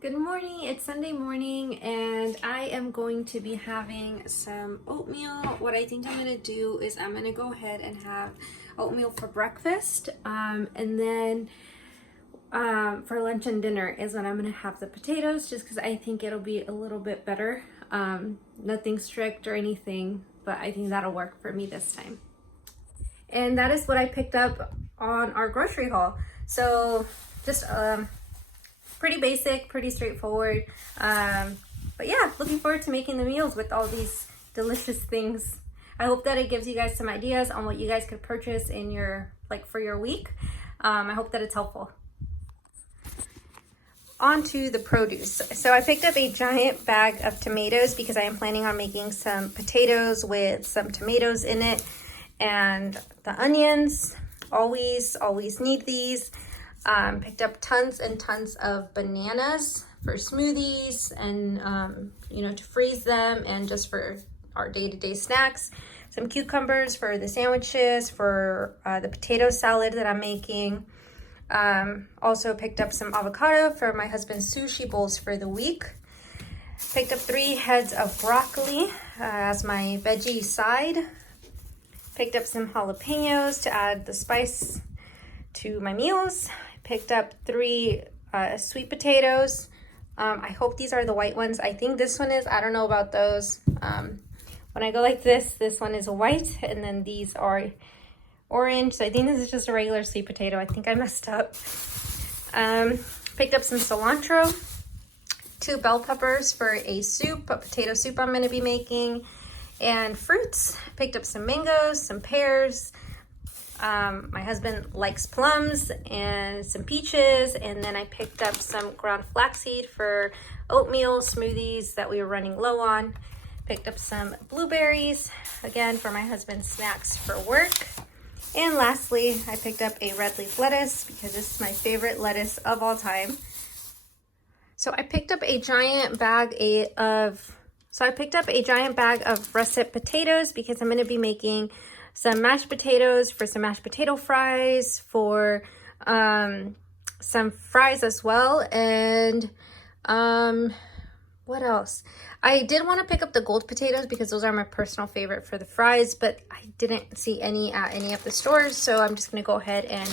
Good morning, it's Sunday morning and I am going to be having some oatmeal. What I think I'm going to do is I'm going to go ahead and have oatmeal for breakfast and then for lunch and dinner is when I'm going to have the potatoes, just because I think it'll be a little bit better. Nothing strict or anything, but I think that'll work for me this time. And that is what I picked up on our grocery haul. So just pretty basic, pretty straightforward. But yeah, looking forward to making the meals with all these delicious things. I hope that it gives you guys some ideas on what you guys could purchase in your, for your week. I hope that it's helpful. On to the produce. So I picked up a giant bag of tomatoes because I am planning on making some potatoes with some tomatoes in it. And the onions, always need these. Picked up tons and tons of bananas for smoothies and, to freeze them and just for our day-to-day snacks. Some cucumbers for the sandwiches, for the potato salad that I'm making. Also picked up some avocado for my husband's sushi bowls for the week. Picked up 3 heads of broccoli as my veggie side. Picked up some jalapenos to add the spice to my meals. Picked up 3 sweet potatoes. I hope these are the white ones. I think this one is. I don't know about those. When I go like this one is white, and then these are orange. So I think this is just a regular sweet potato. I think I messed up. Picked up some cilantro, 2 bell peppers for a potato soup I'm going to be making, and fruits. Picked up some mangoes, some pears. My husband likes plums and some peaches, and then I picked up some ground flaxseed for oatmeal smoothies that we were running low on. Picked up some blueberries, again for my husband's snacks for work. And lastly, I picked up a red leaf lettuce because this is my favorite lettuce of all time. So I picked up a giant bag of russet potatoes because I'm going to be making some mashed potatoes for some mashed potato fries, for some fries as well, and what else? I did want to pick up the gold potatoes because those are my personal favorite for the fries, but I didn't see any at any of the stores, so I'm just going to go ahead and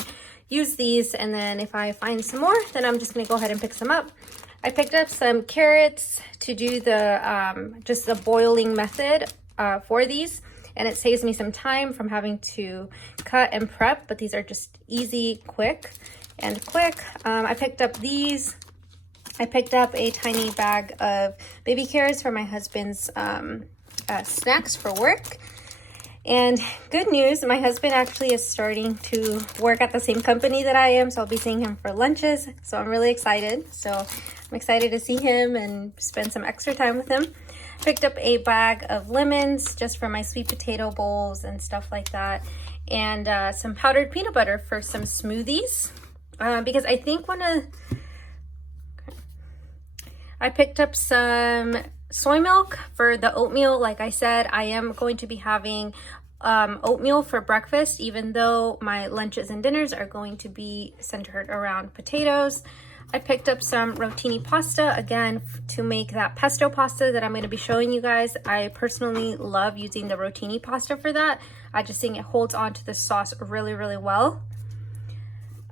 use these, and then if I find some more, then I'm just going to go ahead and pick some up. I picked up some carrots to do the just the boiling method for these. And it saves me some time from having to cut and prep, but these are just easy, quick. I picked up these. I picked up a tiny bag of baby carrots for my husband's snacks for work. And good news, my husband actually is starting to work at the same company that I am, so I'll be seeing him for lunches. So I'm really excited. So I'm excited to see him and spend some extra time with him. Picked up a bag of lemons just for my sweet potato bowls and stuff like that, and some powdered peanut butter for some smoothies, because I think I picked up some soy milk for the oatmeal. Like I said, I am going to be having oatmeal for breakfast, even though my lunches and dinners are going to be centered around potatoes. I picked up some rotini pasta, again, to make that pesto pasta that I'm going to be showing you guys. I personally love using the rotini pasta for that. I just think it holds on to the sauce really, really well.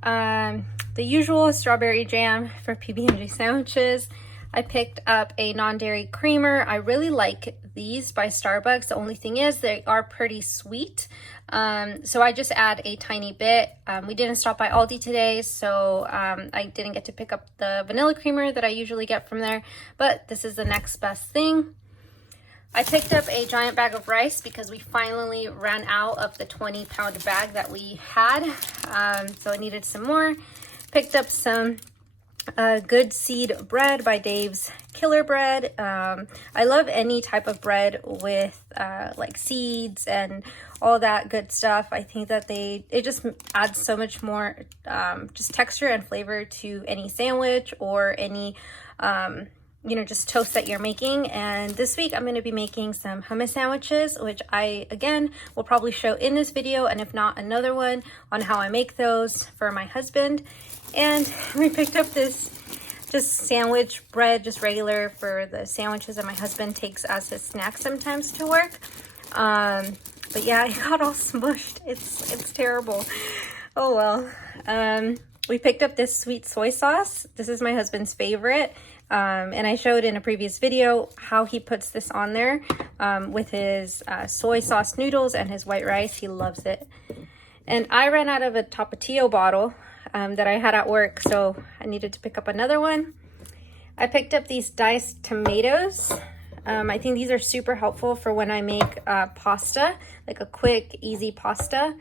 The usual strawberry jam for PB&J sandwiches. I picked up a non-dairy creamer. I really like these by Starbucks. The only thing is they are pretty sweet. So I just add a tiny bit. We didn't stop by Aldi today, so I didn't get to pick up the vanilla creamer that I usually get from there, but this is the next best thing. I picked up a giant bag of rice because we finally ran out of the 20-pound bag that we had, so I needed some more. Picked up some good seed bread by Dave's Killer Bread. I love any type of bread with like seeds and all that good stuff. I think that it just adds so much more just texture and flavor to any sandwich or any just toast that you're making. And this week I'm going to be making some hummus sandwiches, which I again will probably show in this video, and if not, another one on how I make those for my husband. And we picked up this just sandwich bread, just regular for the sandwiches that my husband takes as his snack sometimes to work. But yeah, it got all smushed. It's terrible. Oh well. We picked up this sweet soy sauce. This is my husband's favorite. And I showed in a previous video how he puts this on there with his soy sauce noodles and his white rice. He loves it. And I ran out of a Tapatio bottle that I had at work, so I needed to pick up another one. I picked up these diced tomatoes. I think these are super helpful for when I make pasta, like a quick, easy pasta,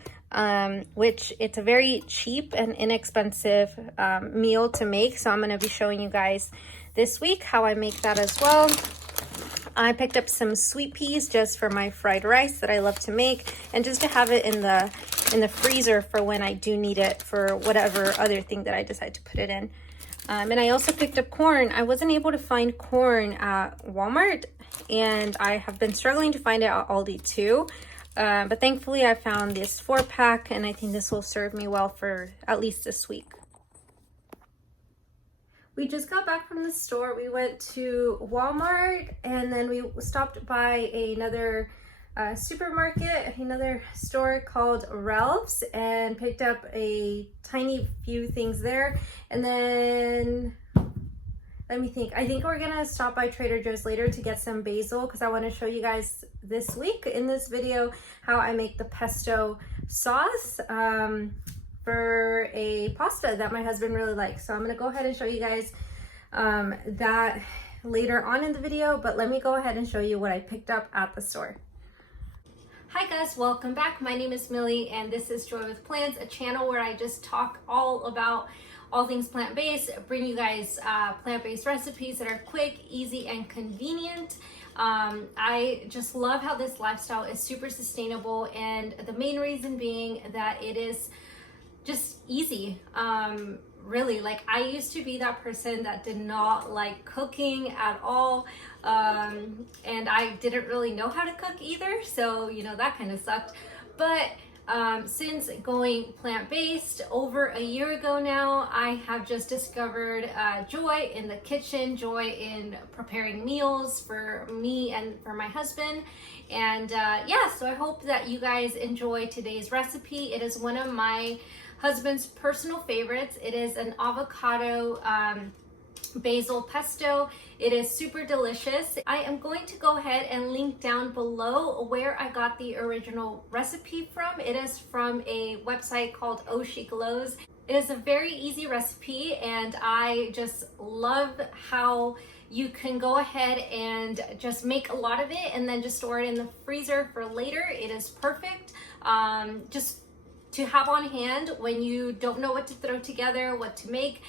which it's a very cheap and inexpensive meal to make. So I'm going to be showing you guys this week how I make that as well. I picked up some sweet peas just for my fried rice that I love to make, and just to have it in the freezer for when I do need it for whatever other thing that I decide to put it in. And I also picked up corn. I wasn't able to find corn at Walmart, and I have been struggling to find it at Aldi too. But thankfully I found this 4-pack, and I think this will serve me well for at least this week. We just got back from the store. We went to Walmart, and then we stopped by another supermarket, another store called Ralph's, and picked up a tiny few things there. And then let me think. I think we're gonna stop by Trader Joe's later to get some basil, because I want to show you guys this week in this video how I make the pesto sauce for a pasta that my husband really likes. So I'm gonna go ahead and show you guys that later on in the video, but let me go ahead and show you what I picked up at the store. Hi guys, welcome back. My name is Millie, and this is Joy with Plants, a channel where I just talk all about all things plant-based, bring you guys plant-based recipes that are quick, easy, and convenient. I just love how this lifestyle is super sustainable, and the main reason being that it is just easy. Really, like, I used to be that person that did not like cooking at all, and I didn't really know how to cook either, so you know, that kind of sucked. But since going plant-based over a year ago now, I have just discovered joy in the kitchen, joy in preparing meals for me and for my husband. And yeah, so I hope that you guys enjoy today's recipe. It is one of my husband's personal favorites. It is an avocado basil pesto. It is super delicious. I am going to go ahead and link down below where I got the original recipe from. It is from a website called Oh She Glows. It is a very easy recipe, and I just love how you can go ahead and just make a lot of it and then just store it in the freezer for later. It is perfect. Just to have on hand when you don't know what to throw together, what to make.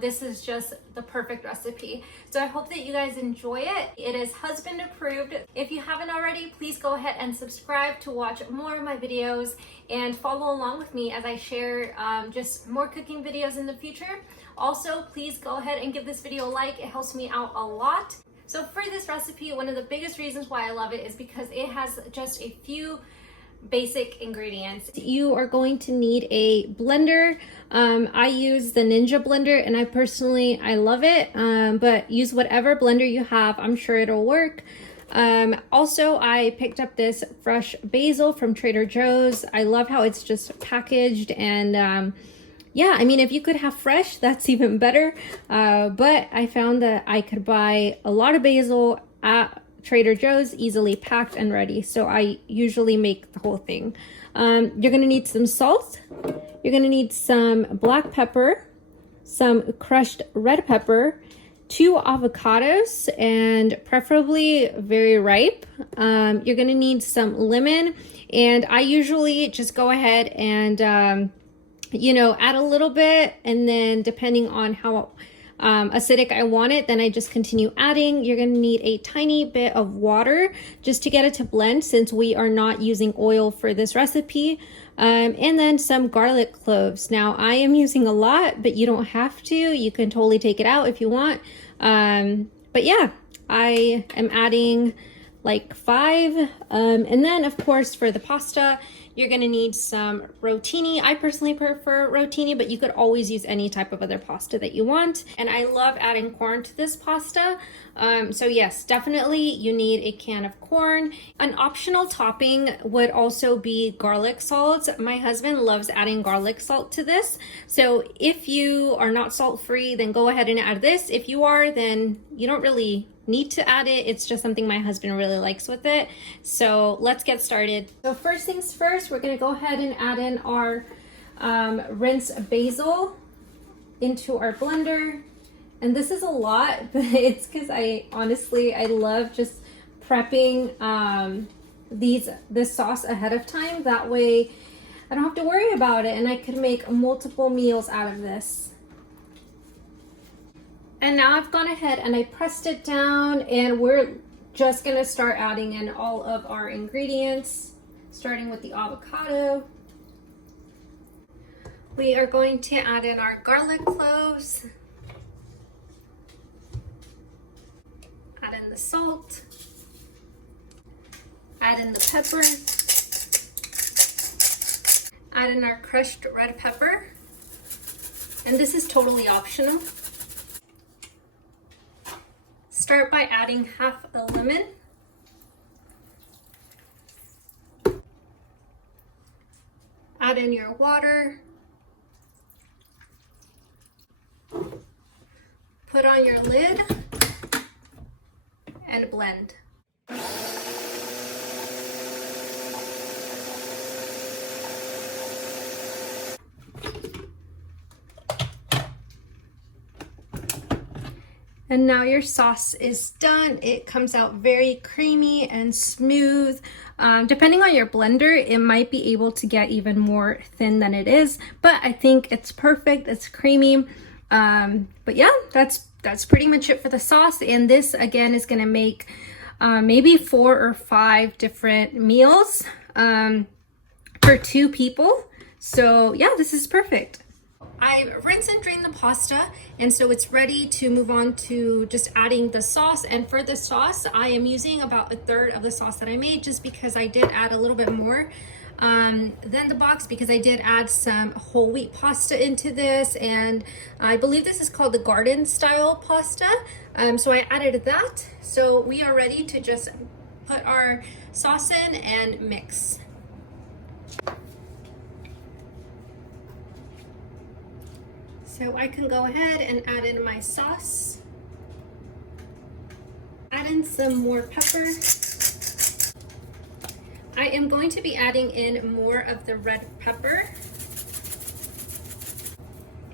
This is just the perfect recipe. So I hope that you guys enjoy it. It is husband approved. If you haven't already, please go ahead and subscribe to watch more of my videos and follow along with me as I share just more cooking videos in the future. Also, please go ahead and give this video a like. It helps me out a lot. So for this recipe, one of the biggest reasons why I love it is because it has just a few basic ingredients. You are going to need a blender. I use the Ninja blender, and I love it, but use whatever blender you have. I'm sure it'll work. Also, I picked up this fresh basil from Trader Joe's. I love how it's just packaged, and yeah, I mean, if you could have fresh, that's even better. But I found that I could buy a lot of basil at Trader Joe's, easily packed and ready. So I usually make the whole thing. You're gonna need some salt. You're gonna need some black pepper, some crushed red pepper, 2 avocados, and preferably very ripe. You're gonna need some lemon, and I usually just go ahead and you know, add a little bit, and then depending on how acidic I want it, then I just continue adding. You're gonna need a tiny bit of water just to get it to blend, since we are not using oil for this recipe. And then some garlic cloves. Now I am using a lot, but you don't have to. You can totally take it out if you want. But yeah, I am adding like 5. And then of course for the pasta, You're gonna need some rotini. I personally prefer rotini, but you could always use any type of other pasta that you want. And I love adding corn to this pasta. So yes, definitely you need a can of corn. An optional topping would also be garlic salt. My husband loves adding garlic salt to this. So if you are not salt-free, then go ahead and add this. If you are, then you don't really need to add it. It's just something my husband really likes with it. So let's get started. So first things first, we're gonna go ahead and add in our rinsed basil into our blender. And this is a lot, but it's because I love just prepping this sauce ahead of time. That way I don't have to worry about it and I can make multiple meals out of this. And now I've gone ahead and I pressed it down, and we're just gonna start adding in all of our ingredients, starting with the avocado. We are going to add in our garlic cloves, add in the salt, add in the pepper, add in our crushed red pepper, and this is totally optional. Start by adding half a lemon. Add in your water. Put on your lid and blend. And now your sauce is done. It comes out very creamy and smooth. Depending on your blender, it might be able to get even more thin than it is, but I think it's perfect. It's creamy. But yeah, that's pretty much it for the sauce. And this again is gonna make maybe 4 or 5 different meals for 2 people. So yeah, this is perfect. I rinsed and drained the pasta, and so it's ready to move on to just adding the sauce. And for the sauce, I am using about 1/3 of the sauce that I made, just because I did add a little bit more than the box, because I did add some whole wheat pasta into this, and I believe this is called the garden style pasta. So I added that. So we are ready to just put our sauce in and mix. So I can go ahead and add in my sauce. Add in some more pepper. I am going to be adding in more of the red pepper.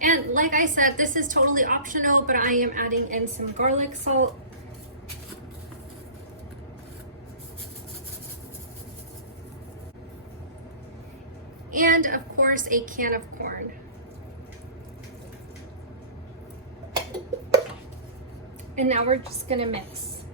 And like I said, this is totally optional, but I am adding in some garlic salt. And of course, a can of corn. And now we're just gonna mix.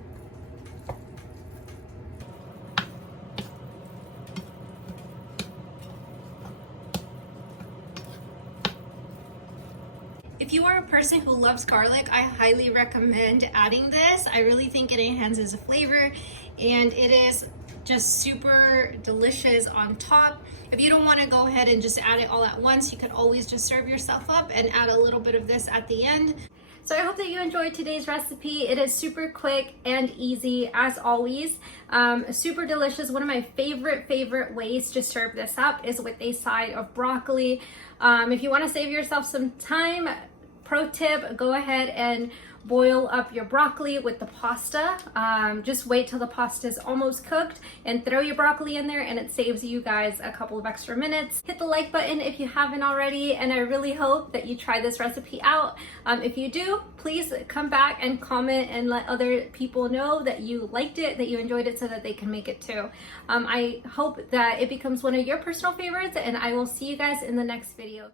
If you are a person who loves garlic, I highly recommend adding this. I really think it enhances the flavor, and it is just super delicious on top. If you don't want to go ahead and just add it all at once, you could always just serve yourself up and add a little bit of this at the end. So I hope that you enjoyed today's recipe. It is super quick and easy as always. Super delicious. One of my favorite ways to serve this up is with a side of broccoli. If you want to save yourself some time, pro tip, go ahead and boil up your broccoli with the pasta. Just wait till the pasta is almost cooked and throw your broccoli in there, and it saves you guys a couple of extra minutes. Hit the like button if you haven't already, and I really hope that you try this recipe out. If you do, please come back and comment and let other people know that you liked it, that you enjoyed it, so that they can make it too. I hope that it becomes one of your personal favorites, and I will see you guys in the next video.